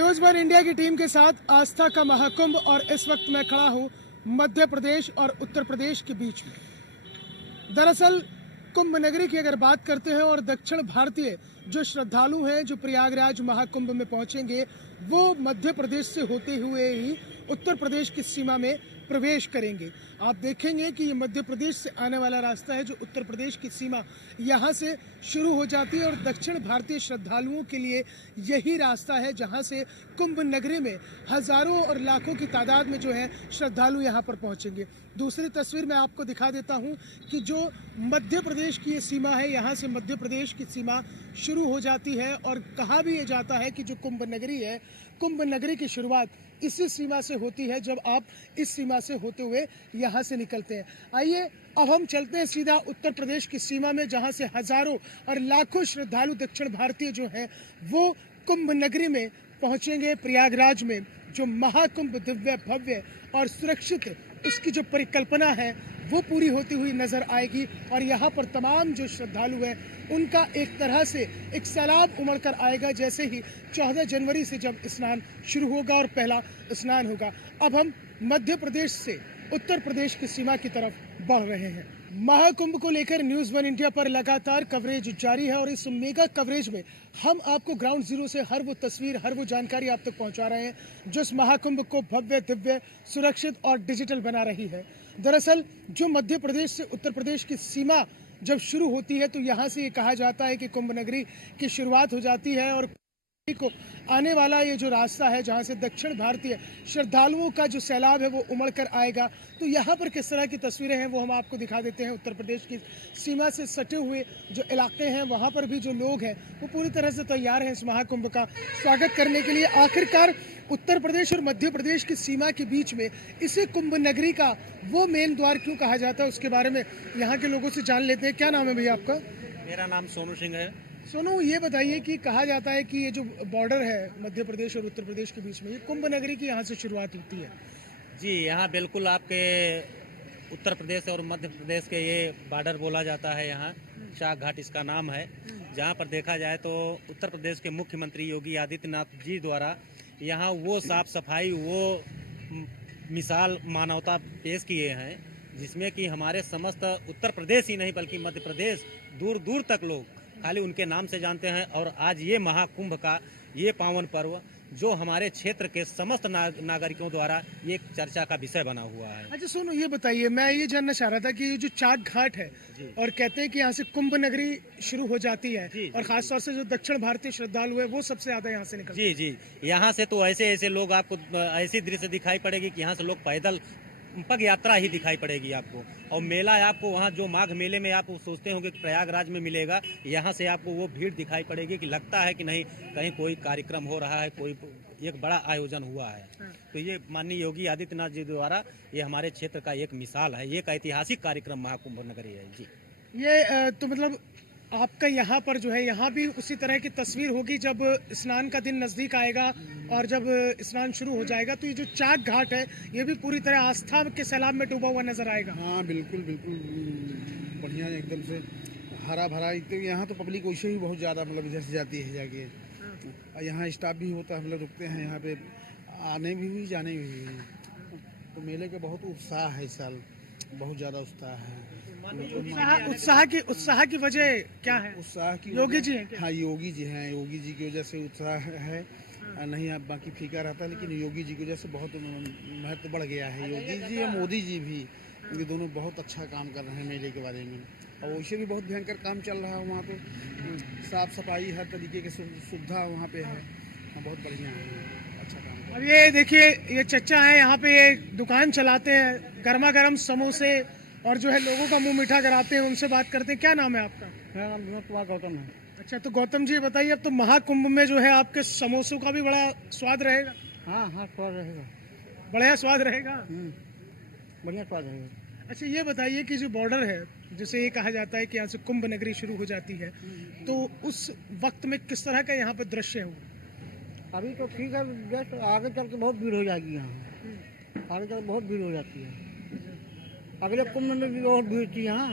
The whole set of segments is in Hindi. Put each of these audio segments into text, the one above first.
न्यूज़ वन इंडिया की टीम के साथ आस्था का महाकुंभ और इस वक्त मैं खड़ा हूं मध्य प्रदेश और उत्तर प्रदेश के बीच में। दरअसल कुंभ नगरी की अगर बात करते हैं और दक्षिण भारतीय जो श्रद्धालु हैं जो प्रयागराज महाकुंभ में पहुंचेंगे वो मध्य प्रदेश से होते हुए ही उत्तर प्रदेश की सीमा में प्रवेश करेंगे। आप देखेंगे कि ये मध्य प्रदेश से आने वाला रास्ता है जो उत्तर प्रदेश की सीमा यहाँ से शुरू हो जाती है और दक्षिण भारतीय श्रद्धालुओं के लिए यही रास्ता है जहाँ से कुंभ नगरी में हजारों और लाखों की तादाद में जो है श्रद्धालु यहाँ पर पहुँचेंगे। दूसरी तस्वीर मैं आपको दिखा देता हूँ कि जो मध्य प्रदेश की ये सीमा है यहाँ से मध्य प्रदेश की सीमा शुरू हो जाती है और कहा भी ये जाता है कि जो कुंभ नगरी है कुंभ नगरी की शुरुआत इसी सीमा से होती है जब आप इस सीमा से होते हुए यहाँ से निकलते हैं। आइए अब हम चलते हैं सीधा उत्तर प्रदेश की सीमा में जहाँ से हजारों और लाखों श्रद्धालु दक्षिण भारतीय जो हैं वो कुंभ नगरी में पहुँचेंगे। प्रयागराज में जो महाकुंभ दिव्य भव्य और सुरक्षित उसकी जो परिकल्पना है वो पूरी होती हुई नजर आएगी और यहाँ पर तमाम जो श्रद्धालु हैं उनका एक तरह से एक सैलाब उमड़ कर आएगा जैसे ही 14 जनवरी से जब स्नान शुरू होगा और पहला स्नान होगा। अब हम मध्य प्रदेश से उत्तर प्रदेश की सीमा की तरफ बढ़ रहे हैं। महाकुंभ को लेकर न्यूज़ वन इंडिया पर लगातार कवरेज जारी है और इस मेगा कवरेज में हम आपको ग्राउंड जीरो से हर वो तस्वीर हर वो जानकारी आप तक पहुंचा रहे हैं जो इस महाकुंभ को भव्य दिव्य सुरक्षित और डिजिटल बना रही है। दरअसल जो मध्य प्रदेश से उत्तर प्रदेश की सीमा जब शुरू होती है तो यहाँ से ये कहा जाता है कि कुंभ नगरी की शुरुआत हो जाती है और को आने वाला ये जो रास्ता है जहाँ से दक्षिण भारतीय श्रद्धालुओं का जो सैलाब है वो उमड़ कर आएगा। तो यहाँ पर किस तरह की तस्वीरें हैं वो हम आपको दिखा देते हैं। उत्तर प्रदेश की सीमा से सटे हुए जो इलाके हैं वहाँ पर भी जो लोग हैं वो पूरी तरह से तैयार हैं इस महाकुंभ का स्वागत करने के लिए। आखिरकार उत्तर प्रदेश और मध्य प्रदेश की सीमा के बीच में इसे कुंभ नगरी का वो मेन द्वार क्यों कहा जाता है उसके बारे में यहाँ के लोगों से जान लेते हैं। क्या नाम है भैया आपका? मेरा नाम सोनू सिंह है। सोनू, ये बताइए कि कहा जाता है कि ये जो बॉर्डर है मध्य प्रदेश और उत्तर प्रदेश के बीच में ये कुंभ नगरी की यहाँ से शुरुआत होती है। जी, यहाँ बिल्कुल आपके उत्तर प्रदेश और मध्य प्रदेश के ये बॉर्डर बोला जाता है। यहाँ चाक घाट इसका नाम है। जहाँ पर देखा जाए तो उत्तर प्रदेश के मुख्यमंत्री योगी आदित्यनाथ जी द्वारा यहाँ वो साफ सफाई वो मिसाल मानवता पेश किए हैं जिसमें कि हमारे समस्त उत्तर प्रदेश ही नहीं बल्कि मध्य प्रदेश दूर दूर तक लोग खाली उनके नाम से जानते हैं। और आज ये महाकुंभ का ये पावन पर्व जो हमारे क्षेत्र के समस्त नागरिकों द्वारा ये चर्चा का विषय बना हुआ है। अच्छा सोनू, ये बताइए, मैं ये जानना चाह रहा था कि ये जो चाक घाट है और कहते हैं कि यहाँ से कुंभ नगरी शुरू हो जाती है और खासतौर से जो दक्षिण भारतीय श्रद्धालु है वो सबसे ज्यादा यहाँ से निकलते हैं। जी, यहाँ से तो ऐसे ऐसे लोग आपको ऐसी दृश्य दिखाई पड़ेगी कि यहाँ से लोग पैदल पग यात्रा ही दिखाई पड़ेगी आपको। और मेला आपको वहाँ जो माघ मेले में आप सोचते होंगे कि प्रयागराज में मिलेगा, यहाँ से आपको वो भीड़ दिखाई पड़ेगी कि लगता है कि नहीं कहीं कोई कार्यक्रम हो रहा है, कोई एक बड़ा आयोजन हुआ है। तो ये माननीय योगी आदित्यनाथ जी द्वारा ये हमारे क्षेत्र का एक मिसाल है, एक ऐतिहासिक कार्यक्रम महाकुंभ नगरी है। जी, ये तो मतलब आपका यहाँ पर जो है यहाँ भी उसी तरह की तस्वीर होगी जब स्नान का दिन नज़दीक आएगा और जब स्नान शुरू हो जाएगा तो ये जो चाक घाट है ये भी पूरी तरह आस्था के सैलाब में डूबा हुआ नजर आएगा। हाँ बिल्कुल बिल्कुल बढ़िया एकदम से हरा भरा। यहाँ तो पब्लिक वैसे ही बहुत ज़्यादा मतलब इधर से जाती है जाके। यहाँ स्टाफ भी होता है, हम लोग रुकते हैं यहाँ पे, आने भी हुई जाने भी हुई। तो मेले का बहुत उत्साह है इस साल, बहुत ज़्यादा उत्साह है। उत्साह की वजह क्या है? उत्साह की योगी जी हैं? हाँ योगी जी हैं, योगी जी की वजह से उत्साह है। नहीं आप बाकी फीका रहता है लेकिन योगी जी की वजह से बहुत महत्व बढ़ गया है। योगी जी और मोदी जी भी ये दोनों बहुत अच्छा काम कर रहे हैं मेले के बारे में और वैसे भी बहुत भयंकर काम चल रहा है। वहाँ तो साफ सफाई हर तरीके की सुविधा वहाँ पे है। हाँ बहुत बढ़िया है, अच्छा काम। अब ये देखिए ये चच्चा है यहाँ पे, ये दुकान चलाते हैं, गर्मा गर्म समोसे और जो है लोगों का मुंह मीठा कराते हैं। उनसे बात करते हैं। क्या नाम है आपका? मेरा नाम विनोद कुमार गौतम है। अच्छा, तो गौतम जी बताइए, अब तो महाकुंभ में जो है आपके समोसों का भी बड़ा स्वाद रहेगा। हाँ हाँ स्वाद रहेगा, बढ़िया स्वाद रहेगा। बढ़िया स्वाद रहेगा। अच्छा ये बताइए कि जो बॉर्डर है जिसे ये कहा जाता है कि यहाँ से कुंभ नगरी शुरू हो जाती है तो उस वक्त में किस तरह का यहाँ पे दृश्य हो? अभी तो ठीक है, जस्ट आगे चल के बहुत भीड़ हो जाएगी। यहाँ आगे चल बहुत भीड़ हो जाती है। अगले कुंभ में भी बहुत भीड़ थी यहाँ,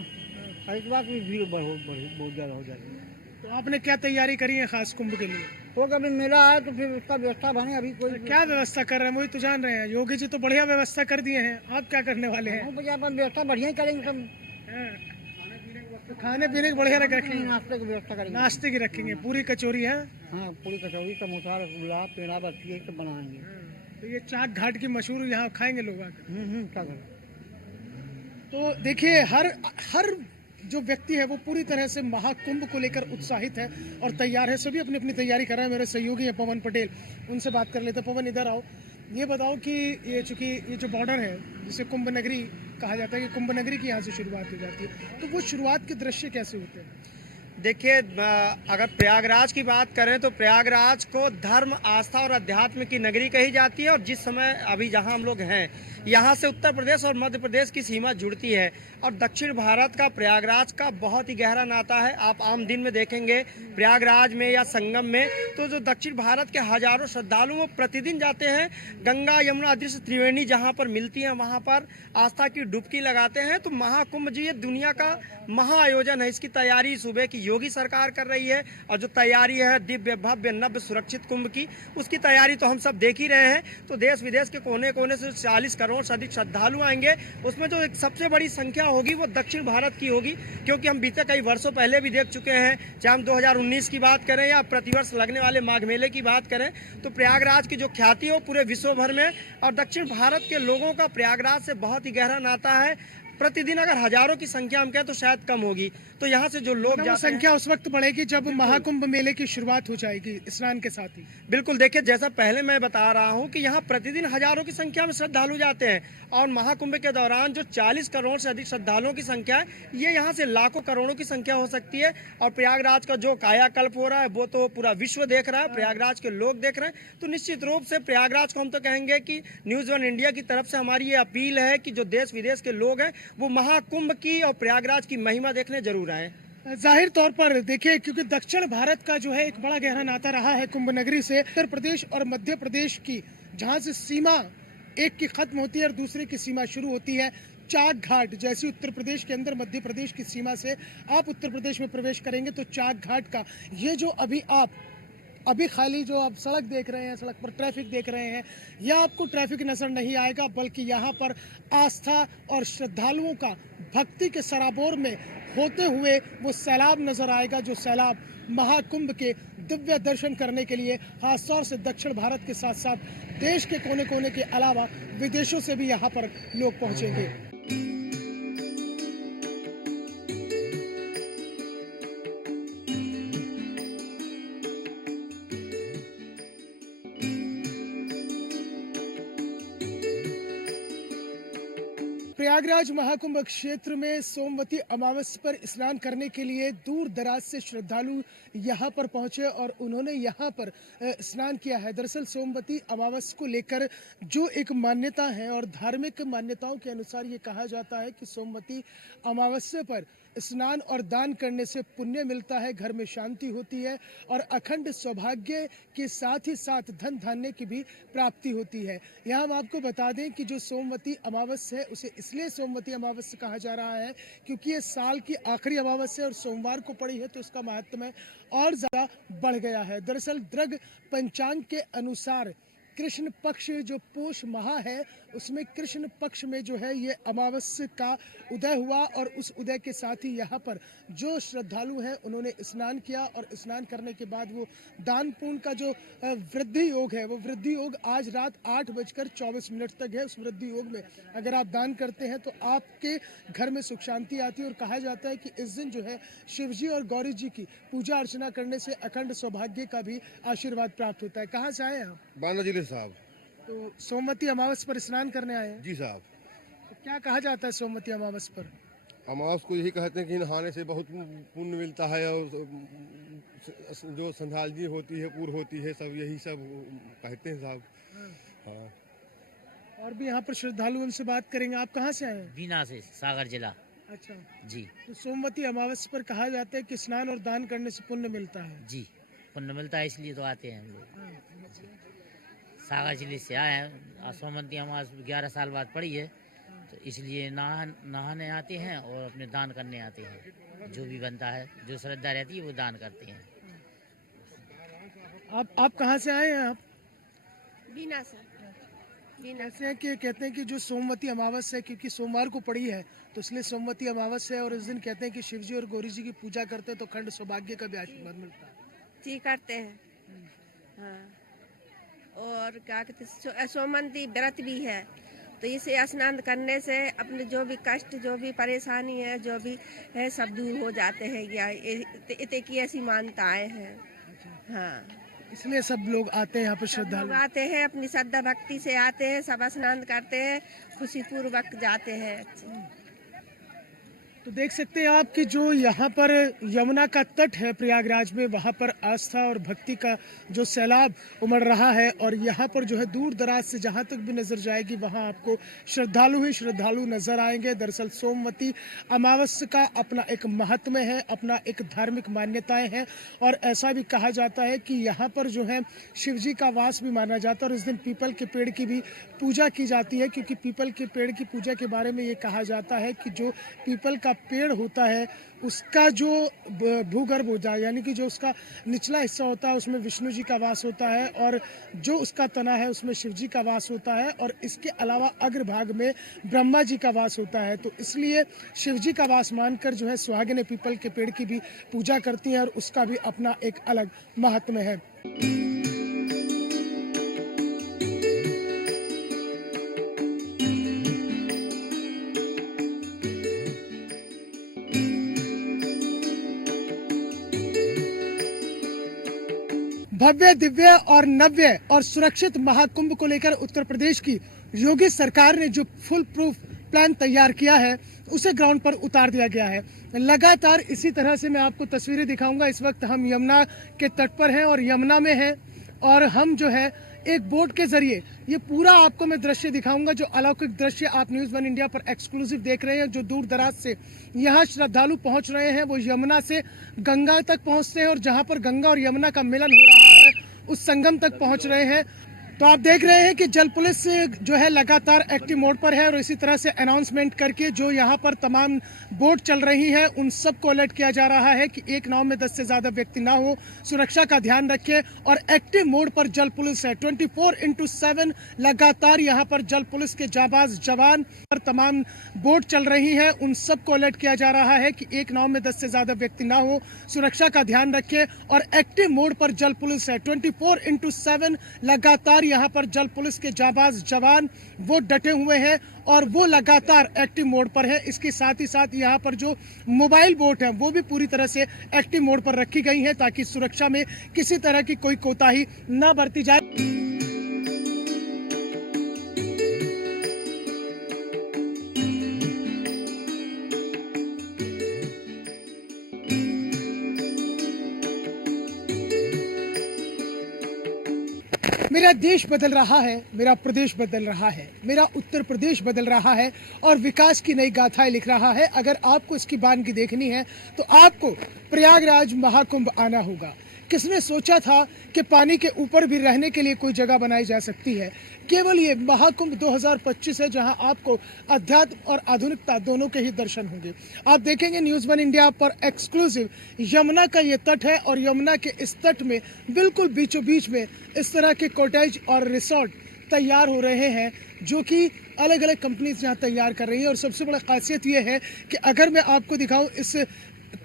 इस बात में भीड़ बहुत ज़्यादा हो जाती है। तो आपने क्या तैयारी करी है खास कुंभ के लिए? वो कभी मिला है तो फिर उसका व्यवस्था बने। अभी कोई क्या व्यवस्था कर रहे हैं वही तो जान रहे हैं। योगी जी तो बढ़िया व्यवस्था कर दिए हैं, आप क्या करने वाले हैं? अपन व्यवस्था बढ़िया ही करेंगे सब। हाँ। तो खाने पीने की बढ़िया रखेंगे, नाश्ते की व्यवस्था करेंगे। नाश्ते की रखेंगे, पूरी कचौरी है। हाँ, पूरी कचौड़ी, समोसा, रसगुल्ला, पेड़ा, बर्फी ये सब बनाएंगे। तो ये चाक घाट की मशहूर यहाँ खाएंगे लोग आकर। क्या करें। तो देखिए हर हर जो व्यक्ति है वो पूरी तरह से महाकुंभ को लेकर उत्साहित है और तैयार है। सभी अपनी अपनी तैयारी कर रहे हैं। मेरे सहयोगी है पवन पटेल, उनसे बात कर लेते हैं। पवन इधर आओ, ये बताओ कि ये चूंकि ये जो बॉर्डर है जिसे कुंभ नगरी कहा जाता है कि कुंभ नगरी की यहाँ से शुरुआत हो जाती है, तो वो शुरुआत के दृश्य कैसे होते हैं? देखिए, अगर प्रयागराज की बात करें तो प्रयागराज को धर्म, आस्था और अध्यात्म की नगरी कही जाती है। और जिस समय अभी जहां हम लोग हैं, यहां से उत्तर प्रदेश और मध्य प्रदेश की सीमा जुड़ती है और दक्षिण भारत का प्रयागराज का बहुत ही गहरा नाता है। आप आम दिन में देखेंगे प्रयागराज में या संगम में तो जो दक्षिण भारत के हजारों श्रद्धालु वो प्रतिदिन जाते हैं। गंगा यमुना अदृश्य त्रिवेणी जहाँ पर मिलती हैं वहाँ पर आस्था की डुबकी लगाते हैं। तो महाकुंभ जी ये दुनिया का महाआयोजन है। इसकी तैयारी सूबे की योगी सरकार कर रही है और जो तैयारी है दिव्य भव्य नव्य सुरक्षित कुंभ की, उसकी तैयारी तो हम सब देख ही रहे हैं। तो देश विदेश के कोने कोने से 40 करोड़ से अधिक श्रद्धालु आएंगे। उसमें जो एक सबसे बड़ी संख्या होगी वो दक्षिण भारत की होगी, क्योंकि हम बीते कई वर्षों पहले भी देख चुके हैं, चाहे हम 2019 की बात करें या प्रतिवर्ष लगने वाले माघ मेले की बात करें, तो प्रयागराज की जो ख्याति हो पूरे विश्व भर में। और दक्षिण भारत के लोगों का प्रयागराज से बहुत ही गहरा नाता है। प्रतिदिन अगर हजारों की संख्या हम कहें तो शायद कम होगी। तो यहाँ से जो लोग वो संख्या उस वक्त बढ़ेगी जब महाकुंभ मेले की शुरुआत हो जाएगी स्नान के साथ ही। बिल्कुल, देखिए जैसा पहले मैं बता रहा हूँ कि यहाँ प्रतिदिन हजारों की संख्या में श्रद्धालु जाते हैं और महाकुंभ के दौरान जो 40 करोड़ से अधिक श्रद्धालुओं की संख्या है, ये यहाँ से लाखों करोड़ों की संख्या हो सकती है। और प्रयागराज का जो कायाकल्प हो रहा है वो तो पूरा विश्व देख रहा है, प्रयागराज के लोग देख रहे हैं। तो निश्चित रूप से प्रयागराज को हम तो कहेंगे कि न्यूज़ वन इंडिया की तरफ से हमारी ये अपील है कि जो देश विदेश के लोग हैं वो महाकुंभ की और प्रयागराज की महिमा देखने जरूर आए। जाहिर तौर पर देखिए, क्योंकि दक्षिण भारत का जो है एक बड़ा गहरा नाता रहा है कुंभ नगरी से। उत्तर प्रदेश और मध्य प्रदेश की जहां से सीमा एक की खत्म होती है और दूसरे की सीमा शुरू होती है, चाक घाट जैसी उत्तर प्रदेश के अंदर मध्य प्रदेश की सीमा से आप उत्तर प्रदेश में प्रवेश करेंगे तो चाक घाट का ये जो अभी खाली जो आप सड़क देख रहे हैं, सड़क पर ट्रैफिक देख रहे हैं, यह आपको ट्रैफिक नजर नहीं आएगा, बल्कि यहाँ पर आस्था और श्रद्धालुओं का भक्ति के सराबोर में होते हुए वो सैलाब नजर आएगा, जो सैलाब महाकुंभ के दिव्य दर्शन करने के लिए खासतौर से दक्षिण भारत के साथ साथ देश के कोने कोने के अलावा विदेशों से भी यहाँ पर लोग पहुंचेंगे। प्रयागराज महाकुंभ क्षेत्र में सोमवती अमावस्या पर स्नान करने के लिए दूर दराज से श्रद्धालु यहाँ पर पहुंचे और उन्होंने यहाँ पर स्नान किया है। दरअसल सोमवती अमावस्या को लेकर जो एक मान्यता है और धार्मिक मान्यताओं के अनुसार ये कहा जाता है कि सोमवती अमावस्या पर स्नान और दान करने से पुण्य मिलता है, घर में शांति होती है और अखंड सौभाग्य के साथ ही साथ धन धान्य की भी प्राप्ति होती है। यहाँ हम आपको बता दें कि जो सोमवती अमावस्या है उसे इसलिए सोमवती अमावस्या कहा जा रहा है क्योंकि ये साल की आखिरी अमावस्या और सोमवार को पड़ी है, तो इसका महात्म्य और ज़्यादा बढ़ गया है। दरअसल दृग पंचांग के अनुसार कृष्ण पक्ष जो पोष माह है उसमें कृष्ण पक्ष में जो है ये अमावस्या का उदय हुआ और उस उदय के साथ ही यहाँ पर जो श्रद्धालु हैं उन्होंने स्नान किया और स्नान करने के बाद वो दान पुण्य का जो वृद्धि योग है वो वृद्धि योग आज रात 8:24 तक है। उस वृद्धि योग में अगर आप दान करते हैं तो आपके घर में सुख शांति आती है और कहा जाता है कि इस दिन जो है शिव जी और गौरी जी की पूजा अर्चना करने से अखंड सौभाग्य का भी आशीर्वाद प्राप्त होता है। कहाँ से आए आप? बांदा जिले साहब। तो सोमवती अमावस्या पर स्नान करने आए हैं जी साहब। तो क्या कहा जाता है सोमवती अमावस्या पर? अमावस्या को यही कहते हैं कि नहाने से बहुत पुण्य मिलता है और जो श्रद्धांजलि होती है पूर्ण होती है, सब यही सब कहते हैं साहब। हाँ। और भी यहाँ पर श्रद्धालु उनसे बात करेंगे। आप कहाँ से आए हैं? बीना से, सागर जिला। अच्छा जी। तो सोमवती अमावस्या पर कहा जाता है कि स्नान और दान करने से पुण्य मिलता है। जी, पुण्य मिलता है इसलिए तो आते हैं हम लोग। सागर जिले से आए हैं। सोमवती अमावस्या 11 साल बाद पड़ी है, तो इसलिए नहाने आते हैं और अपने दान करने आते हैं। जो भी बनता है, जो श्रद्धा रहती है वो दान करते हैं। आप कहाँ से आए हैं आप? बीना से बीना ऐसे हैं कि कहते हैं कि जो सोमवती अमावस है, क्योंकि सोमवार को पड़ी है तो इसलिए सोमवती अमावस है, और इस दिन कहते हैं कि शिव जी और गौरी जी की पूजा करते हैं तो खंड सौभाग्य का भी आशीर्वाद मिलता है। जी करते हैं। हाँ, और क्या कहते हैं, सोमवती व्रत भी है, तो इसे स्नान करने से अपने जो भी कष्ट, जो भी परेशानी है, जो भी है, सब दूर हो जाते हैं। या इतने की ऐसी मान्यताएं हैं। हाँ, इसलिए सब लोग आते हैं यहाँ पर सब लोग श्रद्धालु। आते हैं, अपनी श्रद्धा भक्ति से आते हैं, सब स्नान करते हैं, खुशी पूर्वक जाते हैं। तो देख सकते हैं आप कि जो यहाँ पर यमुना का तट है प्रयागराज में, वहाँ पर आस्था और भक्ति का जो सैलाब उमड़ रहा है, और यहाँ पर जो है दूर दराज से जहाँ तक भी नजर जाएगी वहाँ आपको श्रद्धालु ही श्रद्धालु नजर आएंगे। दरअसल सोमवती अमावस का अपना एक महत्व है, अपना एक धार्मिक मान्यताएं हैं, और ऐसा भी कहा जाता है कि यहाँ पर जो है शिव जी का वास भी माना जाता है, और इस दिन पीपल के पेड़ की भी पूजा की जाती है, क्योंकि पीपल के पेड़ की पूजा के बारे में ये कहा जाता है कि जो पीपल का पेड़ होता है उसका जो भूगर्भ होता है, यानी कि जो उसका निचला हिस्सा होता है उसमें विष्णु जी का वास होता है, और जो उसका तना है उसमें शिव जी का वास होता है, और इसके अलावा अग्रभाग में ब्रह्मा जी का वास होता है। तो इसलिए शिव जी का वास मानकर जो है सुहागिनें पीपल के पेड़ की भी पूजा करती हैं, और उसका भी अपना एक अलग महात्म्य है। भव्य, दिव्य और नव्य और सुरक्षित महाकुंभ को लेकर उत्तर प्रदेश की योगी सरकार ने जो फुल प्रूफ प्लान तैयार किया है उसे ग्राउंड पर उतार दिया गया है। लगातार इसी तरह से मैं आपको तस्वीरें दिखाऊंगा। इस वक्त हम यमुना के तट पर हैं और यमुना में हैं, और हम जो है एक बोट के जरिए ये पूरा आपको मैं दृश्य दिखाऊंगा, जो अलौकिक दृश्य आप न्यूज़ 1 इंडिया पर एक्सक्लूसिव देख रहे हैं। जो दूर दराज से यहाँ श्रद्धालु पहुँच रहे हैं वो यमुना से गंगा तक पहुँचते हैं, और जहाँ पर गंगा और यमुना का मिलन हो रहा है उस संगम तक पहुँच रहे हैं। तो आप देख रहे हैं कि जल पुलिस जो है लगातार एक्टिव मोड पर है, और इसी तरह से अनाउंसमेंट करके जो यहाँ पर तमाम बोट चल रही हैं उन सबको अलर्ट किया जा रहा है कि एक नाव में 10 से ज़्यादा व्यक्ति ना हो, सुरक्षा का ध्यान रखें। और एक्टिव मोड पर जल पुलिस है, 24/7 लगातार यहाँ पर जल पुलिस के जाबाज जवान पर तमाम बोट चल रही हैं उन सबको अलर्ट किया जा रहा है कि एक नाव में 10 से ज़्यादा व्यक्ति ना हो, सुरक्षा का ध्यान रखें। और एक्टिव मोड पर जल पुलिस है, 24/7 लगातार यहाँ पर जल पुलिस के जाबाज जवान वो डटे हुए हैं और वो लगातार एक्टिव मोड पर है। इसके साथ ही साथ यहाँ पर जो मोबाइल बोट है वो भी पूरी तरह से एक्टिव मोड पर रखी गई है, ताकि सुरक्षा में किसी तरह की कोई कोताही न बरती जाए। मेरा देश बदल रहा है, मेरा प्रदेश बदल रहा है, मेरा उत्तर प्रदेश बदल रहा है और विकास की नई गाथाएं लिख रहा है। अगर आपको इसकी बानगी देखनी है तो आपको प्रयागराज महाकुंभ आना होगा। किसने सोचा था कि पानी के ऊपर भी रहने के लिए कोई जगह बनाई जा सकती है। केवल ये महाकुंभ 2025 है जहां आपको अध्यात्म और आधुनिकता दोनों के ही दर्शन होंगे। आप देखेंगे न्यूज़ 1 इंडिया पर एक्सक्लूसिव यमुना का ये तट है, और यमुना के इस तट में बिल्कुल बीचों बीच में इस तरह के कॉटेज और रिसोर्ट तैयार हो रहे हैं, जो कि अलग अलग कंपनीज यहाँ तैयार कर रही है। और सबसे बड़ी खासियत ये है कि अगर मैं आपको दिखाऊं इस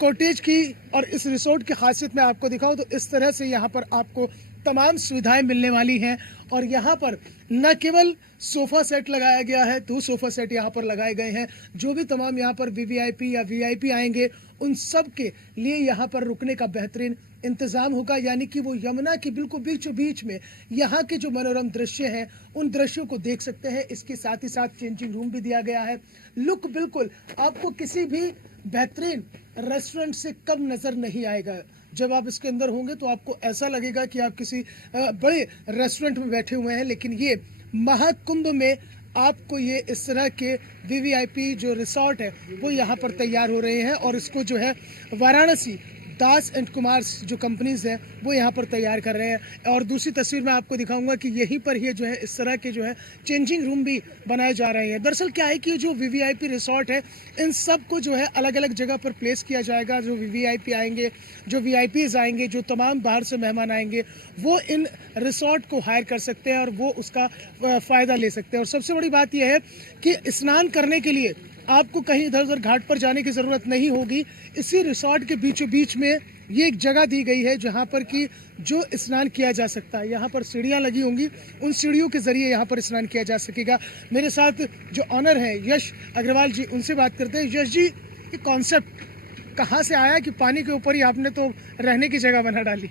कॉटेज की और इस रिसोर्ट की खासियत मैं आपको दिखाऊं तो इस तरह से यहाँ पर आपको तमाम सुविधाएं मिलने वाली हैं। और यहाँ पर न केवल सोफ़ा सेट लगाया गया है, 2 सोफ़ा सेट यहाँ पर लगाए गए हैं। जो भी तमाम यहाँ पर वीवीआईपी या वीआईपी आएंगे उन सब के लिए यहाँ पर रुकने का बेहतरीन इंतज़ाम होगा, यानी कि वो यमुना के बिल्कुल बीचों बीच में यहाँ के जो मनोरम दृश्य हैं उन दृश्यों को देख सकते हैं। इसके साथ ही साथ चेंजिंग रूम भी दिया गया है। लुक बिल्कुल आपको किसी भी बेहतरीन रेस्टोरेंट से कम नज़र नहीं आएगा। जब आप इसके अंदर होंगे तो आपको ऐसा लगेगा कि आप किसी बड़े रेस्टोरेंट में बैठे हुए हैं। लेकिन ये महाकुंभ में आपको ये इस तरह के वीवीआईपी जो रिसोर्ट है वो यहाँ पर तैयार हो रहे हैं, और इसको जो है वाराणसी दास एंड कुमार जो कंपनीज हैं वो यहाँ पर तैयार कर रहे हैं। और दूसरी तस्वीर मैं आपको दिखाऊंगा कि यहीं पर ही जो है इस तरह के जो है चेंजिंग रूम भी बनाए जा रहे हैं। दरअसल क्या है कि जो वीवीआईपी रिसोर्ट है इन सब को जो है अलग अलग जगह पर प्लेस किया जाएगा। जो वीवीआईपी आएंगे, जो वीआईपीज आएंगे, जो तमाम बाहर से मेहमान आएंगे वो इन रिसोर्ट को हायर कर सकते हैं और वो उसका फ़ायदा ले सकते हैं। और सबसे बड़ी बात यह है कि स्नान करने के लिए आपको कहीं इधर उधर घाट पर जाने की ज़रूरत नहीं होगी। इसी रिसोर्ट के बीचों बीच में ये एक जगह दी गई है जहाँ पर कि जो स्नान किया जा सकता है। यहाँ पर सीढ़ियाँ लगी होंगी, उन सीढ़ियों के ज़रिए यहाँ पर स्नान किया जा सकेगा। मेरे साथ जो ऑनर हैं यश अग्रवाल जी, उनसे बात करते हैं। यश जी, ये कॉन्सेप्ट कहाँ से आया कि पानी के ऊपर ही आपने तो रहने की जगह बना डाली?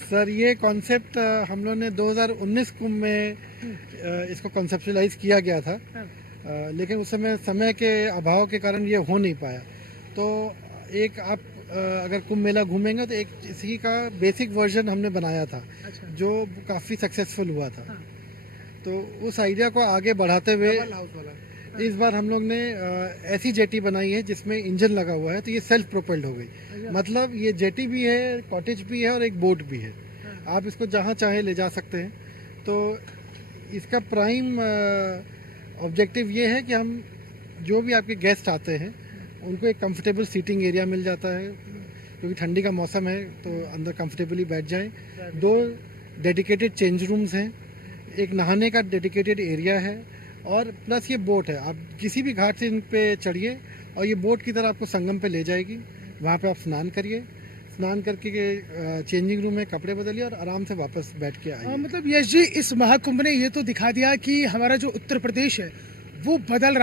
सर, ये कॉन्सेप्ट हम लोग ने 2019 कुंभ में इसको कॉन्सेप्चुलाइज किया गया था, लेकिन उस समय के अभाव के कारण ये हो नहीं पाया। तो एक आप अगर कुंभ मेला घूमेंगे तो एक इसी का बेसिक वर्जन हमने बनाया था जो काफ़ी सक्सेसफुल हुआ था। तो उस आइडिया को आगे बढ़ाते हुए इस बार हम लोग ने ऐसी जेटी बनाई है जिसमें इंजन लगा हुआ है, तो ये सेल्फ प्रोपेल्ड हो गई। मतलब ये जेटी भी है, कॉटेज भी है और एक बोट भी है। आप इसको जहाँ चाहे ले जा सकते हैं। तो इसका प्राइम ऑब्जेक्टिव ये है कि हम जो भी आपके गेस्ट आते हैं उनको एक कंफर्टेबल सीटिंग एरिया मिल जाता है, क्योंकि ठंडी का मौसम है तो अंदर कंफर्टेबली बैठ जाएं। 2 डेडिकेटेड चेंज रूम्स हैं, एक नहाने का डेडिकेटेड एरिया है और प्लस ये बोट है। आप किसी भी घाट से इन पे चढ़िए और ये बोट की तरह आपको संगम पे ले जाएगी। वहाँ पे आप स्नान करिए, स्नान करके चेंजिंग रूम में कपड़े बदलिए और आराम से वापस बैठ के आइए। मतलब यश जी, इस महाकुंभ ने ये तो दिखा दिया कि हमारा जो उत्तर प्रदेश है वो बदल